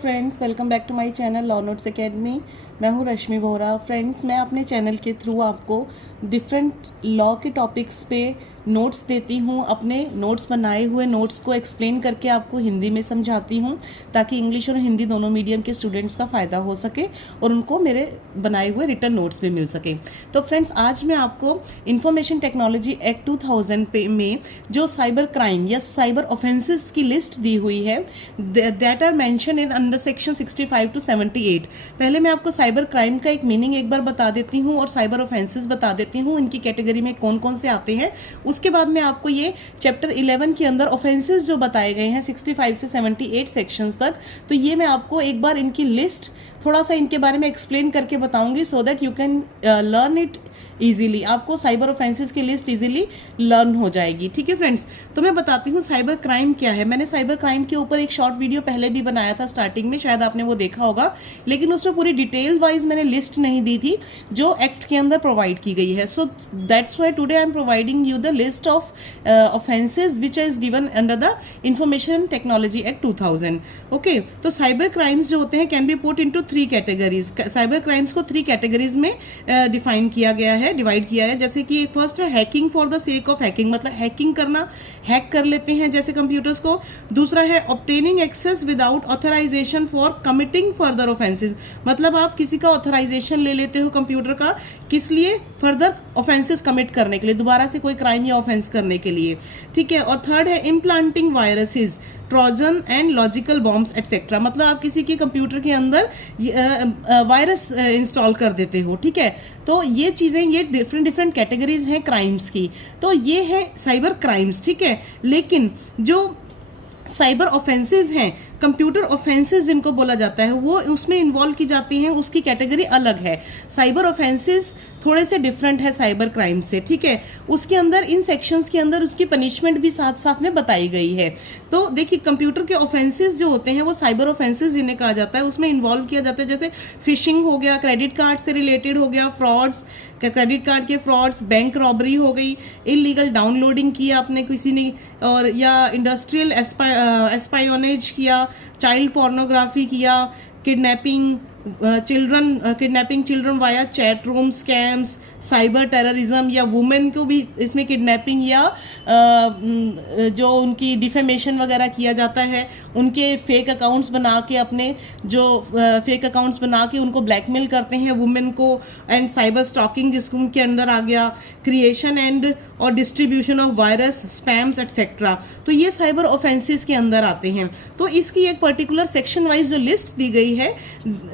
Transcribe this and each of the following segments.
Friends, welcome back to my channel law notes academy. मैं हूं रश्मि Vora. Friends, मैं अपने चैनल के थ्रू आपको डिफरेंट लॉ के टॉपिक्स पे नोट्स देती हूं। अपने नोट्स बनाए हुए नोट्स को एक्सप्लेन करके आपको हिंदी में समझाती हूं ताकि इंग्लिश और हिंदी दोनों मीडियम के स्टूडेंट्स का फ़ायदा हो सके और उनको मेरे बनाए हुए रिटर्न नोट्स भी मिल सके। तो फ्रेंड्स, आज मैं आपको इंफॉर्मेशन टेक्नोलॉजी एक्ट 2000 में जो साइबर क्राइम या साइबर ऑफेंसेस की लिस्ट दी हुई है that are mention in under section 65 to 78। पहले मैं आपको साइबर क्राइम का एक मीनिंग एक बार बता देती हूँ और साइबर ऑफेंसेस बता देती हूँ, इनकी कैटेगरी में कौन कौन से आते हैं। उसके बाद मैं आपको ये चैप्टर 11 के अंदर ऑफेंसेस जो बताए गए हैं 65 से 78 सेक्शंस तक, तो ये मैं आपको एक बार इनकी लिस्ट थोड़ा सा इनके बारे में एक्सप्लेन करके बताऊंगी so that you can learn it easily. आपको साइबर ऑफेंसेस की लिस्ट ईजिली लर्न हो जाएगी। ठीक है फ्रेंड्स, तो मैं बताती हूँ साइबर क्राइम क्या है। मैंने साइबर क्राइम के ऊपर एक शॉर्ट वीडियो पहले भी बनाया था स्टार्टिंग में, शायद आपने वो देखा होगा, लेकिन उसमें पूरी डिटेल वाइज मैंने लिस्ट नहीं दी थी जो एक्ट के अंदर प्रोवाइड की गई है। So that's why today I am providing you the list of offences which is given under the information technology act 2000। Okay, तो साइबर क्राइम्स जो होते हैं can be put into 3 categories. Cyber crimes को 3 categories में define किया गया है, divide किया है। जैसे कि फर्स्ट है hacking for the sake of hacking, मतलब हैकिंग करना, हैक कर लेते हैं जैसे कंप्यूटर्स को। दूसरा है obtaining access without authorisation for committing further offences, मतलब आप किसी का ऑथराइजेशन ले लेते हो कंप्यूटर का, किस लिए? फर्दर ऑफेंसेस कमिट करने के लिए, दोबारा से कोई क्राइम या ऑफेंस करने के लिए। ठीक है। और थर्ड है implanting viruses, Trojan and logical bombs etcetera, मतलब आप किसी के कंप्यूटर के अंदर वायरस इंस्टॉल कर देते हो। ठीक है, तो ये चीज़ें, ये डिफरेंट कैटेगरीज हैं क्राइम्स की। तो ये है साइबर क्राइम्स। ठीक है, लेकिन जो साइबर ऑफेंसेस हैं, कंप्यूटर ऑफेंसेस जिनको बोला जाता है, वो उसमें इन्वॉल्व की जाती हैं, उसकी कैटेगरी अलग है। साइबर ऑफेंसेस थोड़े से डिफरेंट है साइबर क्राइम से। ठीक है, उसके अंदर इन सेक्शंस के अंदर उसकी पनिशमेंट भी साथ साथ में बताई गई है। तो देखिए, कंप्यूटर के ऑफेंसेस जो होते हैं वो साइबर ऑफेंसेस जिन्हें कहा जाता है, उसमें इन्वॉल्व किया जाता है। जैसे फिशिंग हो गया, क्रेडिट कार्ड से रिलेटेड हो गया, फ्रॉड्स, क्रेडिट कार्ड के फ्रॉड्स, बैंक रॉबरी हो गई, इलीगल डाउनलोडिंग किया आपने किसी ने, और या इंडस्ट्रियल एस्पायोनेज किया, चाइल्ड पोर्नोग्राफी किया, kidnapping children via chat room, scams, cyber terrorism, या वुमेन को भी इसमें किडनैपिंग या जो उनकी डिफेमेशन वगैरह किया जाता है, उनके फेक अकाउंट्स बना के, अपने जो फेक अकाउंट्स बना के उनको ब्लैकमेल करते हैं वुमेन को, एंड साइबर स्टॉकिंग जिसको उनके अंदर आ गया, क्रिएशन एंड और distribution of virus, spams etcetera. तो ये साइबर ऑफेंसेस के अंदर आते हैं। तो इसकी एक पर्टिकुलर सेक्शन वाइज जो लिस्ट दी गई है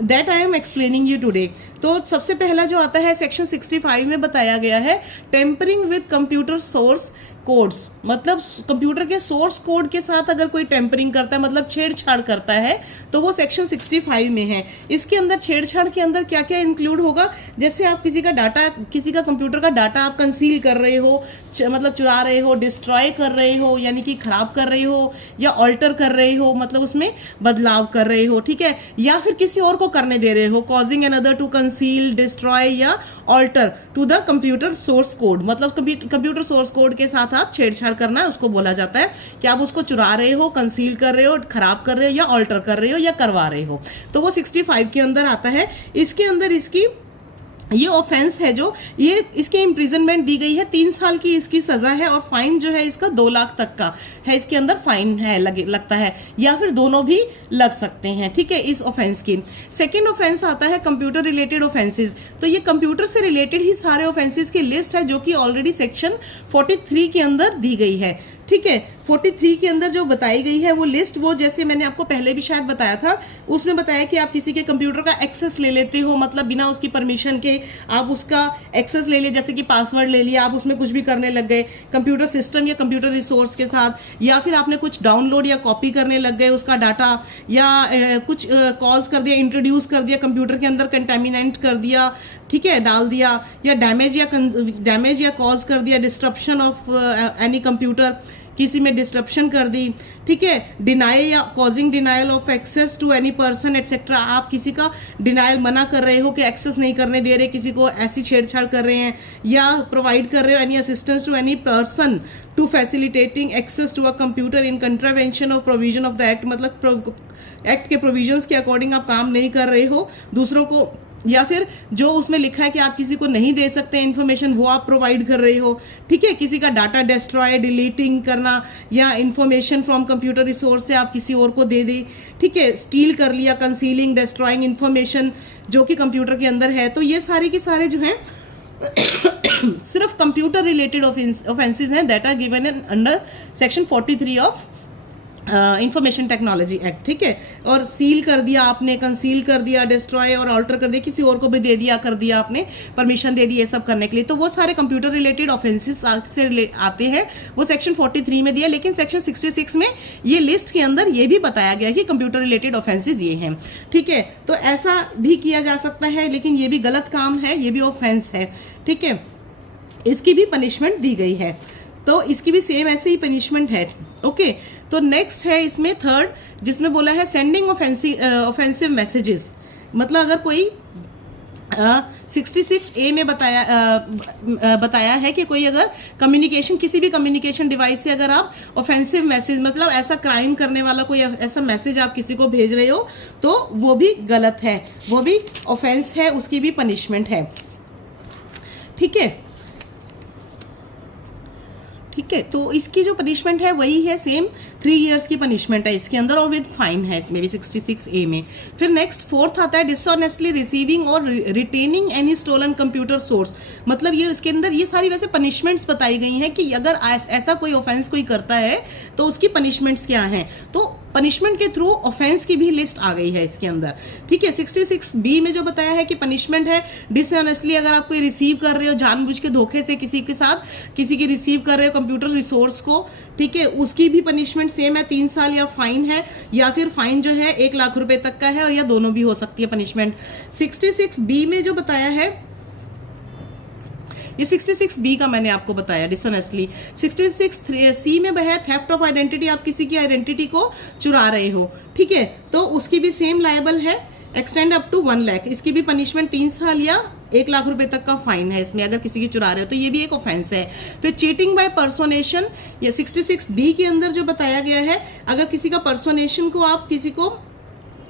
that I am explaining you today. तो सबसे पहला जो आता है सेक्शन 65 में बताया गया है tampering with computer source codes, मतलब कंप्यूटर के सोर्स कोड के साथ अगर कोई टेम्परिंग करता है, मतलब छेड़छाड़ करता है, तो वो सेक्शन 65 में है। इसके अंदर छेड़छाड़ के अंदर क्या क्या इंक्लूड होगा? जैसे आप किसी का डाटा, किसी का कंप्यूटर का डाटा आप कंसील कर रहे हो, मतलब चुरा रहे हो, डिस्ट्रॉय कर रहे हो यानी कि खराब कर रहे हो, या ऑल्टर कर रहे हो मतलब उसमें बदलाव कर रहे हो। ठीक है, या फिर किसी और को करने दे रहे हो, causing another to conceal, destroy या alter to the computer source code, मतलब कंप्यूटर सोर्स कोड के साथ आप छेड़छाड़ करना है, उसको बोला जाता है कि आप उसको चुरा रहे हो, कंसील कर रहे हो, खराब कर रहे हो, या ऑल्टर कर रहे हो, या करवा रहे हो। तो वो 65 के अंदर आता है। इसके अंदर इसकी ये ऑफेंस है जो, ये इसके इम्प्रिजनमेंट दी गई है, 3 साल की इसकी सजा है, और फाइन जो है इसका 2 लाख तक का है। इसके अंदर फाइन है, लगता है, या फिर दोनों भी लग सकते हैं। ठीक है, इस ऑफेंस की। सेकेंड ऑफेंस आता है कंप्यूटर रिलेटेड ऑफेंसेस। तो ये कंप्यूटर से रिलेटेड ही सारे ऑफेंसेस की लिस्ट है जो कि ऑलरेडी सेक्शन 43 के अंदर दी गई है। ठीक है, 43 के अंदर जो बताई गई है वो लिस्ट, वो जैसे मैंने आपको पहले भी शायद बताया था, उसमें बताया कि आप किसी के कंप्यूटर का एक्सेस ले लेते हो, मतलब बिना उसकी परमिशन के आप उसका एक्सेस ले लिए, जैसे कि पासवर्ड ले लिया, आप उसमें कुछ भी करने लग गए कंप्यूटर सिस्टम या कंप्यूटर रिसोर्स के साथ, या फिर आपने कुछ डाउनलोड या कॉपी करने लग गए उसका डाटा, या कुछ कॉज कर दिया, इंट्रोड्यूस कर दिया कंप्यूटर के अंदर, कंटेमिनेंट कर दिया। ठीक है, डाल दिया, या डैमेज या कॉज कर दिया, डिस्ट्रप्शन ऑफ एनी कंप्यूटर, किसी में डिस्ट्रप्शन कर दी, ठीक है, डिनाई या causing denial of access to any person etcetera, आप किसी का डिनाइल मना कर रहे हो कि एक्सेस नहीं करने दे रहे, किसी को ऐसी छेड़छाड़ कर रहे हैं, या प्रोवाइड कर रहे हो any assistance to any person to facilitating access to a computer in contravention of provision of the act, मतलब एक्ट के प्रोविजंस के अकॉर्डिंग आप काम नहीं कर रहे हो दूसरों को, या फिर जो उसमें लिखा है कि आप किसी को नहीं दे सकते इन्फॉर्मेशन वो आप प्रोवाइड कर रहे हो, ठीक है, किसी का डाटा डिस्ट्रॉय डिलीटिंग करना, या इन्फॉर्मेशन फ्रॉम कंप्यूटर रिसोर्स से आप किसी और को दे दी, ठीक है, स्टील कर लिया, कंसीलिंग डिस्ट्रॉइंग इन्फॉर्मेशन जो कि कंप्यूटर के अंदर है। तो ये सारे के सारे जो हैं सिर्फ कंप्यूटर रिलेटेड ऑफेंसेस हैं that are given in under section 43 of information technology act, ठीक है। और सील कर दिया आपने, कंसील कर दिया, डिस्ट्रॉय और ऑल्टर कर दिया, किसी और को भी दे दिया, कर दिया आपने, परमिशन दे दी ये सब करने के लिए, तो वो सारे कंप्यूटर रिलेटेड ऑफेंसेस से आते हैं, वो सेक्शन 43 में दिया। लेकिन सेक्शन 66 में ये लिस्ट के अंदर ये भी बताया गया कि कंप्यूटर रिलेटेड ऑफेंसेस ये हैं, ठीक है। तो ऐसा भी किया जा सकता है, लेकिन ये भी गलत काम है, ये भी ऑफेंस है, ठीक है, इसकी भी पनिशमेंट दी गई है, तो इसकी भी सेम ऐसे ही पनिशमेंट है, ओके। तो नेक्स्ट है इसमें थर्ड, जिसमें बोला है सेंडिंग ऑफेंसिव मैसेजेस, मतलब अगर कोई 66A में बताया है कि कोई अगर कम्युनिकेशन, किसी भी कम्युनिकेशन डिवाइस से अगर आप ऑफेंसिव मैसेज, मतलब ऐसा क्राइम करने वाला कोई ऐसा मैसेज आप किसी को भेज रहे हो, तो वो भी गलत है, वो भी ऑफेंस है, उसकी भी पनिशमेंट है, ठीक है, ठीक है। तो इसकी जो पनिशमेंट है वही है, सेम 3 इयर्स की पनिशमेंट है इसके अंदर, और विद फाइन है इसमें भी 66A में। फिर नेक्स्ट फोर्थ आता है डिसऑनेस्टली रिसीविंग और retaining any stolen computer source, मतलब ये इसके अंदर ये सारी वैसे पनिशमेंट्स बताई गई हैं कि अगर ऐसा कोई ऑफेंस कोई करता है तो उसकी पनिशमेंट्स क्या हैं, तो पनिशमेंट के थ्रू ऑफेंस की भी लिस्ट आ गई है इसके अंदर, ठीक है। 66B में जो बताया है कि पनिशमेंट है डिसऑनेस्टली, अगर आप कोई रिसीव कर रहे हो जानबूझ के धोखे से किसी के साथ, किसी की रिसीव कर रहे हो कंप्यूटर रिसोर्स को, ठीक है, उसकी भी पनिशमेंट सेम है, 3 साल या फाइन है, या फिर फाइन जो है 1 लाख रुपए तक का है, और या दोनों भी हो सकती है पनिशमेंट। 66B में जो बताया है, ये 66B का मैंने आपको बताया डिसऑनेस्टली। 66C में है थेफ्ट ऑफ आइडेंटिटी, आप किसी की आइडेंटिटी को चुरा रहे हो, ठीक है, तो उसकी भी सेम लायबल है, एक्सटेंड अप टू 1 लाख, इसकी भी पनिशमेंट 3 साल या 1 लाख रुपए तक का फाइन है इसमें, अगर किसी की चुरा रहे हो तो ये भी एक ऑफेंस है। फिर चीटिंग बाय पर्सोनेशन, या 66D के अंदर जो बताया गया है, अगर किसी का पर्सोनेशन को आप किसी को,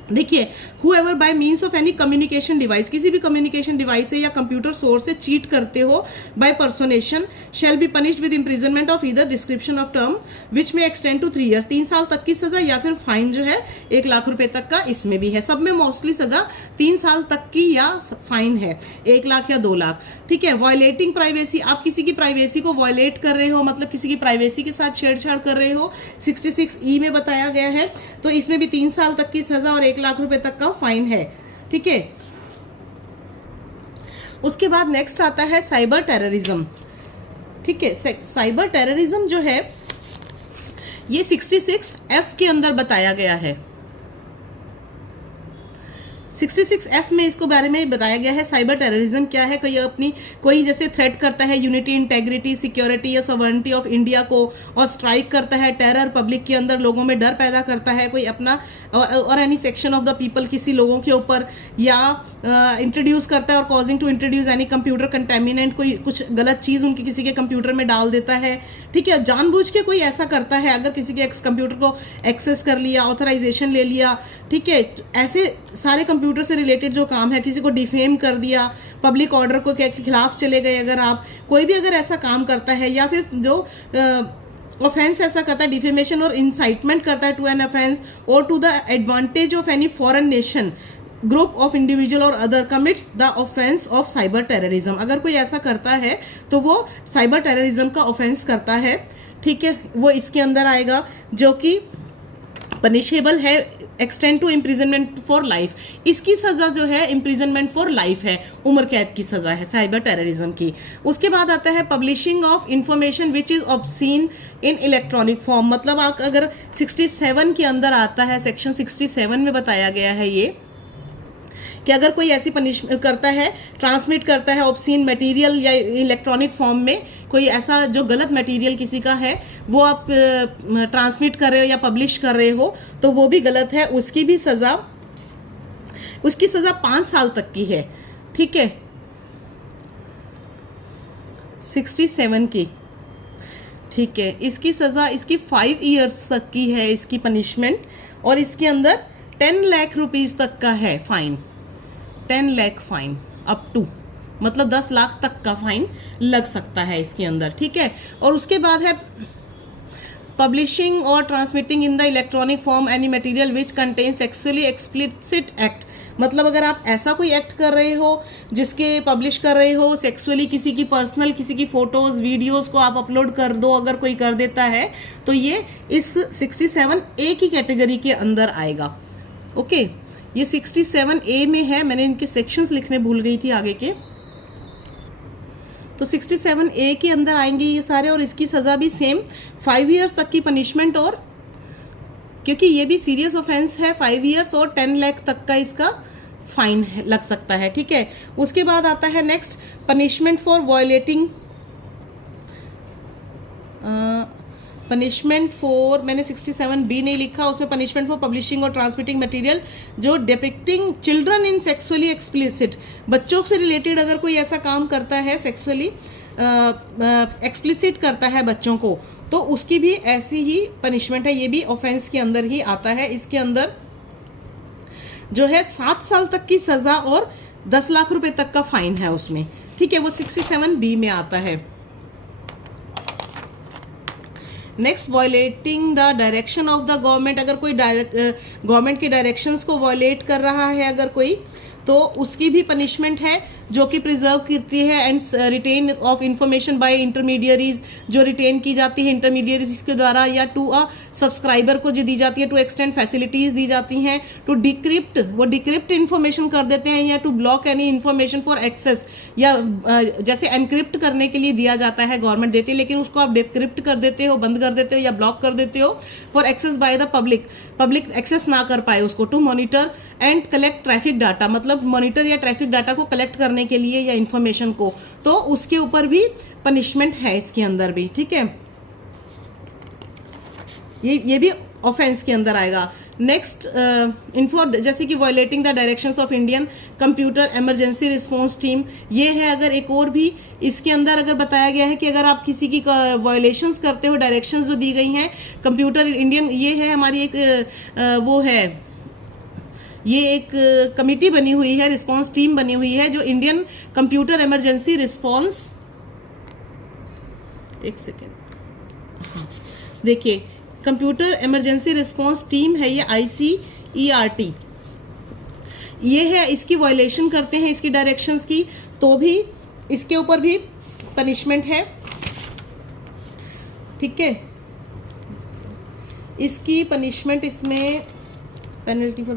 देखिए, whoever by means of any communication device, किसी भी कम्युनिकेशन डिवाइस से या कंप्यूटर सोर्स से चीट करते हो by personation shall be punished with imprisonment of either description of term which may extend to 3 years, 3 साल तक की सजा, या फिर फाइन जो है 1 लाख रुपए तक का, इसमें भी है। सब में मोस्टली सजा 3 साल तक की या फाइन है 1 लाख या 2 लाख, ठीक है। वायलेटिंग प्राइवेसी, आप किसी की प्राइवेसी को वायलेट कर रहे हो, मतलब किसी की प्राइवेसी के साथ छेड़छाड़ कर रहे हो, 66E में बताया गया है, तो इसमें भी 3 साल तक की सजा और 1 लाख रुपए तक का फाइन है, ठीक है। उसके बाद नेक्स्ट आता है साइबर टेररिज्म, ठीक है। साइबर टेररिज्म जो है ये 66F के अंदर बताया गया है, 66F में इसको बारे में बताया गया है। साइबर टेररिज्म क्या है, कोई जैसे थ्रेट करता है यूनिटी, इंटेग्रिटी, सिक्योरिटी या सॉवरेनिटी ऑफ इंडिया को, और स्ट्राइक करता है, टेरर, पब्लिक के अंदर लोगों में डर पैदा करता है, कोई अपना और any section of the people किसी लोगों के ऊपर, या इंट्रोड्यूस करता है और causing to introduce any computer contaminant, कोई कुछ गलत चीज़ उनके किसी के कंप्यूटर में डाल देता है, ठीक है, जानबूझ के कोई ऐसा करता है, अगर किसी के कंप्यूटर को एक्सेस कर लिया, ऑथराइजेशन ले लिया, ठीक है, ऐसे सारे कंप्यूटर से रिलेटेड जो काम है, किसी को डिफेम कर दिया, पब्लिक ऑर्डर को के खिलाफ चले गए, अगर आप कोई भी अगर ऐसा काम करता है, या फिर जो ऑफेंस ऐसा करता है, डिफेमेशन और इंसाइटमेंट करता है टू एन ऑफेंस और to the advantage of any foreign nation, group of individual और other commits the offence of cyber terrorism, अगर कोई ऐसा करता है तो वो साइबर टेररिज्म का ऑफेंस करता है, ठीक है, वो इसके अंदर आएगा, जो कि पनिशेबल है, extend to imprisonment for life, इसकी सजा जो है इम्प्रिजनमेंट फॉर लाइफ है, उम्र कैद की सजा है साइबर टेररिज्म की। उसके बाद आता है publishing of information which is obscene in electronic form, मतलब आप अगर 67 के अंदर आता है, सेक्शन 67 में बताया गया है कि अगर कोई ऐसी पनिश करता है, ट्रांसमिट करता है ऑब्सीन मटेरियल या इलेक्ट्रॉनिक फॉर्म में कोई ऐसा जो गलत मटेरियल किसी का है वो आप ट्रांसमिट कर रहे हो या पब्लिश कर रहे हो तो वो भी गलत है, उसकी सज़ा 5 साल तक की है। ठीक है, 67 की। ठीक है, इसकी सज़ा इसकी 5 इयर्स तक की है इसकी पनिशमेंट, और इसके अंदर 10 लाख रुपीज़ तक का है fine, 10 lakh fine up to, मतलब 10 लाख तक का फाइन लग सकता है इसके अंदर। ठीक है, और उसके बाद है पब्लिशिंग और transmitting in the electronic form any material which contain sexually explicit act, मतलब अगर आप ऐसा कोई एक्ट कर रहे हो जिसके पब्लिश कर रहे हो सेक्सुअली किसी की पर्सनल किसी की फ़ोटोज़ वीडियोज़ को आप अपलोड कर दो, अगर कोई कर देता है तो ये इस 67A की कैटेगरी के अंदर आएगा। ओके, ये 67A में है, मैंने इनके सेक्शंस लिखने भूल गई थी आगे के, तो 67A के अंदर आएंगे ये सारे, और इसकी सज़ा भी सेम 5 इयर्स तक की पनिशमेंट, और क्योंकि ये भी सीरियस ऑफेंस है 5 इयर्स और 10 लाख तक का इसका फाइन लग सकता है। ठीक है, उसके बाद आता है next punishment for violating, punishment for, मैंने 67B नहीं लिखा, उसमें पनिशमेंट फॉर पब्लिशिंग और ट्रांसमिटिंग मटेरियल जो depicting children in sexually explicit, बच्चों से रिलेटेड अगर कोई ऐसा काम करता है सेक्सुअली एक्सप्लिसिट करता है बच्चों को, तो उसकी भी ऐसी ही पनिशमेंट है, ये भी ऑफेंस के अंदर ही आता है। इसके अंदर जो है 7 साल तक की सज़ा और 10 लाख रुपए तक का फाइन है उसमें। ठीक है, वो 67B में आता है। Next, violating the direction of the government, अगर कोई गवर्नमेंट के डायरेक्शंस को वायलेट कर रहा है अगर कोई, तो उसकी भी पनिशमेंट है जो कि प्रिजर्व करती है and retain of information by intermediaries, जो रिटेन की जाती है इंटरमीडियरीज के द्वारा, या टू अ सब्सक्राइबर को जो दी जाती है, टू एक्सटेंड फैसिलिटीज़ दी जाती हैं, टू डिक्रिप्ट, वो डिक्रिप्ट इन्फॉर्मेशन कर देते हैं, या to block any information for access, या जैसे एनक्रिप्ट करने के लिए दिया जाता है, गवर्नमेंट देती है, लेकिन उसको आप डिक्रिप्ट कर देते हो, बंद कर देते हो या ब्लॉक कर देते हो for access by the public, public access ना कर पाए उसको, to monitor and collect traffic data, मतलब मॉनिटर या ट्रैफिक डाटा को कलेक्ट करने के लिए या इंफॉर्मेशन को, तो उसके ऊपर भी पनिशमेंट है इसके अंदर भी। ठीक है, ये भी ऑफेंस के अंदर आएगा। नेक्स्ट, जैसे कि violating the directions of Indian computer emergency response team, ये है अगर एक और भी इसके अंदर अगर बताया गया है कि अगर आप किसी की वायलेशंस करते हो, डायरेक्शंस जो दी गई हैं कंप्यूटर इंडियन, ये है हमारी एक वो है, ये एक कमिटी बनी हुई है, रिस्पांस टीम बनी हुई है जो इंडियन कंप्यूटर इमरजेंसी रिस्पांस, एक सेकेंड, देखिए कंप्यूटर इमरजेंसी रिस्पांस टीम है ये, ICERT, ये है, इसकी वायलेशन करते हैं इसकी डायरेक्शंस की तो भी इसके ऊपर भी पनिशमेंट है। ठीक है, इसकी पनिशमेंट इसमें पेनल्टी फॉर,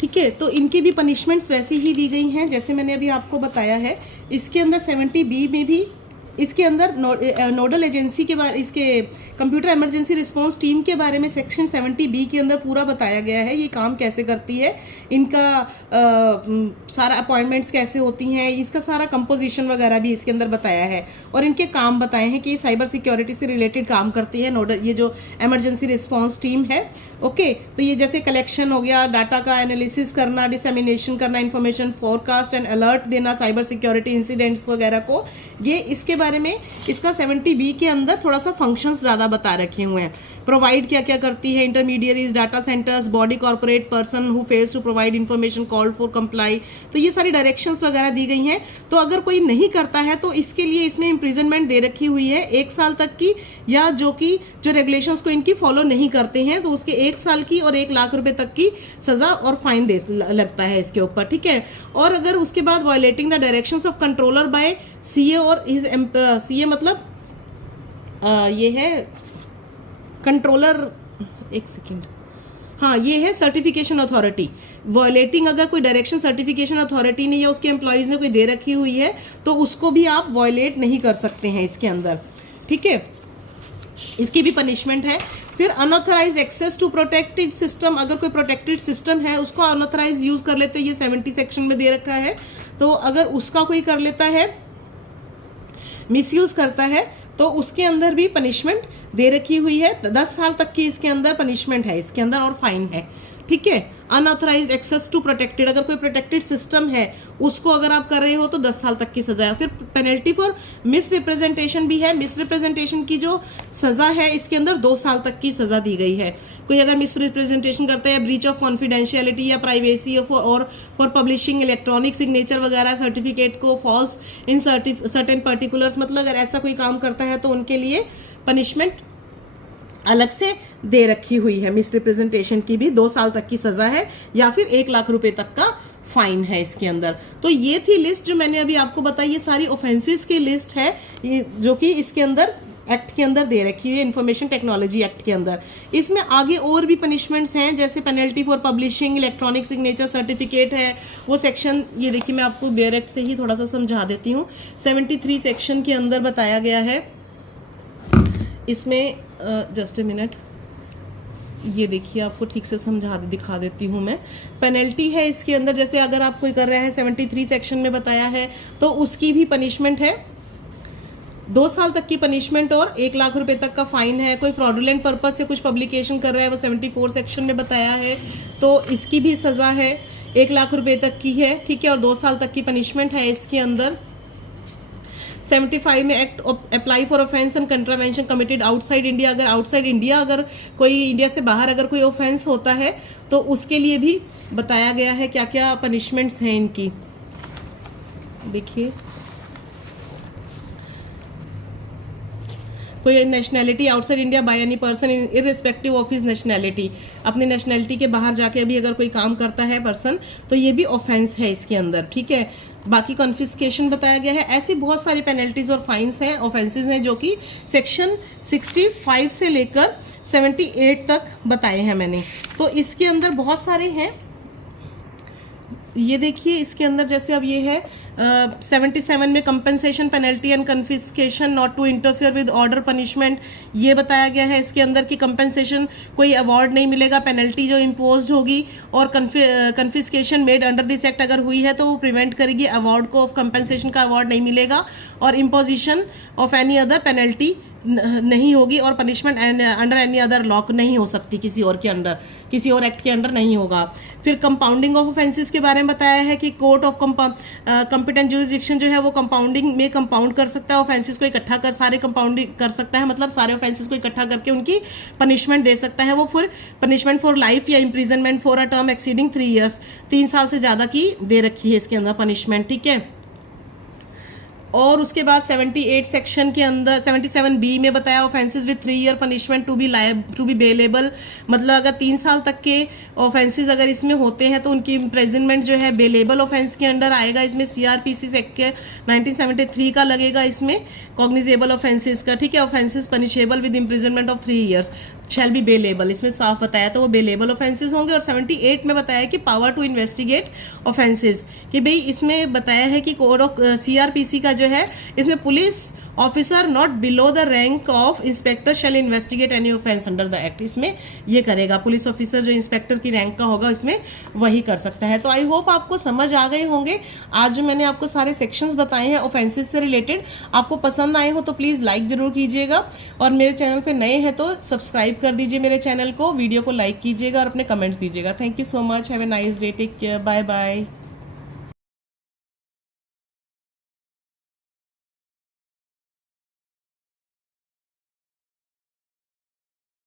ठीक है, तो इनकी भी पनिशमेंट्स वैसी ही दी गई हैं जैसे मैंने अभी आपको बताया है। इसके अंदर 70B में भी इसके अंदर नोडल एजेंसी के बारे, इसके कंप्यूटर इमरजेंसी रिस्पांस टीम के बारे में सेक्शन 70B के अंदर पूरा बताया गया है, ये काम कैसे करती है, इनका सारा अपॉइंटमेंट्स कैसे होती हैं, इसका सारा कंपोजिशन वगैरह भी इसके अंदर बताया है, और इनके काम बताए हैं कि ये साइबर सिक्योरिटी से रिलेटेड काम करती है नोडल, ये जो इमरजेंसी रिस्पांस टीम है। ओके, तो ये जैसे कलेक्शन हो गया, डाटा का एनालिसिस करना, डिसेमिनेशन करना, इंफॉर्मेशन फोरकास्ट एंड अलर्ट देना साइबर सिक्योरिटी इंसिडेंट्स वगैरह को, ये इसके बारे में इसका 70B के अंदर थोड़ा सा फंक्शंस ज़्यादा बता रखे हुए हैं। प्रोवाइड क्या क्या करती है, intermediaries, data centres, body corporate person who fails to provide information called for comply, तो ये सारी डायरेक्शंस वगैरह दी गई हैं। तो अगर कोई नहीं करता है तो इसके लिए इसमें इम्प्रिजनमेंट दे रखी हुई है 1 साल तक की, या जो रेगुलेशंस को इनकी फॉलो नहीं करते हैं तो उसके 1 साल की और 1 लाख रुपए तक की सजा और फाइन लगता है इसके ऊपर। ठीक है, और अगर उसके बाद violating the directions of controller by CA और हिज CA मतलब ये है कंट्रोलर, एक सेकेंड, हाँ ये है सर्टिफिकेशन अथॉरिटी, वायलेटिंग अगर कोई डायरेक्शन सर्टिफिकेशन अथॉरिटी ने या उसके एम्प्लॉयज़ ने कोई दे रखी हुई है तो उसको भी आप वायलेट नहीं कर सकते हैं इसके अंदर। ठीक है, इसकी भी पनिशमेंट है फिर unauthorised access to protected system, अगर कोई प्रोटेक्टेड सिस्टम है उसको अनऑथराइज यूज कर लेते हैं, ये 70 सेक्शन में दे रखा है। तो अगर उसका कोई कर लेता है, मिसयूज करता है, तो उसके अंदर भी पनिशमेंट दे रखी हुई है। 10 साल तक की इसके अंदर पनिशमेंट है इसके अंदर, और फाइन है, ठीक है। अनऑथराइज एक्सेस टू प्रोटेक्टेड, अगर कोई प्रोटेक्टेड सिस्टम है उसको अगर आप कर रहे हो तो 10 साल तक की सजा है। फिर पेनल्टी फॉर मिस रिप्रेजेंटेशन भी है, मिस रिप्रेजेंटेशन की जो सजा है इसके अंदर 2 साल तक की सजा दी गई है। कोई अगर मिस रिप्रेजेंटेशन करता है, ब्रीच ऑफ कॉन्फिडेंशियलिटी या प्राइवेसी और फॉर पब्लिशिंग इलेक्ट्रॉनिक सिग्नेचर वगैरह सर्टिफिकेट को फॉल्स इन सर्टेन पर्टिकुलर्स, मतलब अगर ऐसा कोई काम करता है तो उनके लिए पनिशमेंट अलग से दे रखी हुई है। मिस रिप्रेजेंटेशन की भी 2 साल तक की सजा है या फिर 1 लाख रुपए तक का फाइन है इसके अंदर। तो ये थी लिस्ट जो मैंने अभी आपको बताई, ये सारी ऑफेंसेस की लिस्ट है ये जो कि इसके अंदर एक्ट के अंदर दे रखी है, इंफॉर्मेशन टेक्नोलॉजी एक्ट के अंदर। इसमें आगे और भी पनिशमेंट्स हैं, जैसे penalty for publishing electronic signature certificate है, वो सेक्शन ये देखिए मैं आपको बेयर एक्ट से ही थोड़ा सा समझा देती हूँ। 73 सेक्शन के अंदर बताया गया है इसमें, जस्ट ए मिनट, ये देखिए आपको ठीक से दिखा देती हूँ मैं। पेनल्टी है इसके अंदर, जैसे अगर आप कोई कर रहा है 73 सेक्शन में बताया है तो उसकी भी पनिशमेंट है 2 साल तक की पनिशमेंट और 1 लाख रुपए तक का फाइन है। कोई फ्रॉडुलेंट पर्पज से कुछ पब्लिकेशन कर रहा है, वो 74 सेक्शन में बताया है, तो इसकी भी सज़ा है 1 लाख रुपए तक की है, ठीक है, और 2 साल तक की पनिशमेंट है इसके अंदर। 75 में act apply for offence and contravention committed outside India, अगर आउटसाइड इंडिया अगर कोई इंडिया से बाहर अगर कोई ऑफेंस होता है तो उसके लिए भी बताया गया है क्या क्या पनिशमेंट्स हैं इनकी। देखिए, कोई nationality outside India by any person irrespective of his nationality, अपनी नेशनैलिटी के बाहर जाके अभी अगर कोई काम करता है पर्सन तो ये भी ऑफेंस है इसके अंदर, ठीक है। बाकी कॉन्फिस्केशन बताया गया है। ऐसी बहुत सारी पेनल्टीज और फाइन्स हैं, ऑफेंसेस हैं जो कि सेक्शन 65 से लेकर 78 तक बताए हैं मैंने। तो इसके अंदर बहुत सारे हैं, ये देखिए इसके अंदर जैसे अब ये है 77 में compensation penalty and confiscation not to interfere with order punishment, ये बताया गया है इसके अंदर कि कंपनसेशन कोई अवार्ड नहीं मिलेगा, पेनल्टी जो इम्पोज होगी और confiscation made under this act अगर हुई है तो वो प्रिवेंट करेगी अवार्ड को, ऑफ कंपनसेशन का अवार्ड नहीं मिलेगा, और imposition of any other penalty नहीं होगी, और punishment under any other law नहीं हो सकती, किसी और के अंडर, किसी और एक्ट के अंडर नहीं होगा। फिर कंपाउंडिंग ऑफ ऑफेंसेस के बारे में बताया है कि कोर्ट ऑफ कॉम्पिटेंट जुरिसडिक्शन जो है वो कंपाउंडिंग में कंपाउंड कर सकता है, ऑफेंसेस को इकट्ठा कर सारे कंपाउंडिंग कर सकता है, मतलब सारे ऑफेंसेस को इकट्ठा करके उनकी पनिशमेंट दे सकता है। वो फिर पनिशमेंट फॉर लाइफ या imprisonment for a term exceeding 3 years, 3 साल से ज़्यादा की दे रखी है इसके अंदर पनिशमेंट, ठीक है। और उसके बाद 78 सेक्शन के अंदर 77B में बताया offences with 3 year punishment to be bailable, मतलब अगर 3 साल तक के ऑफेंसेस अगर इसमें होते हैं तो उनकी इम्प्रिजनमेंट जो है बेलेबल ऑफेंस के अंडर आएगा। इसमें CRPC एक्ट के 1973 का लगेगा इसमें कॉग्निजेबल ऑफेंसेस का, ठीक है। Offences punishable with imprisonment of 3 years shall be bailable, इसमें साफ बताया तो वो बेलेबल ऑफेंसेस होंगे। और 78 में बताया कि पावर टू इन्वेस्टिगेट ऑफेंसेस, कि भाई इसमें बताया है कि कोड ऑफ CRPC का जो है इसमें police officer not below the rank of inspector shall investigate any offence under the act, इसमें ये करेगा पुलिस ऑफिसर जो इंस्पेक्टर की रैंक का होगा इसमें वही कर सकता है। तो आई होप आपको समझ आ गए होंगे आज जो मैंने आपको सारे सेक्शंस बताए हैं ऑफेंसेस से रिलेटेड। आपको पसंद आए हो तो प्लीज़ लाइक ज़रूर कीजिएगा, और मेरे चैनल पर नए हैं तो सब्सक्राइब कर दीजिए मेरे चैनल को, वीडियो को लाइक कीजिएगा और अपने कमेंट्स दीजिएगा। Thank you so much, have a nice day, take care, bye bye.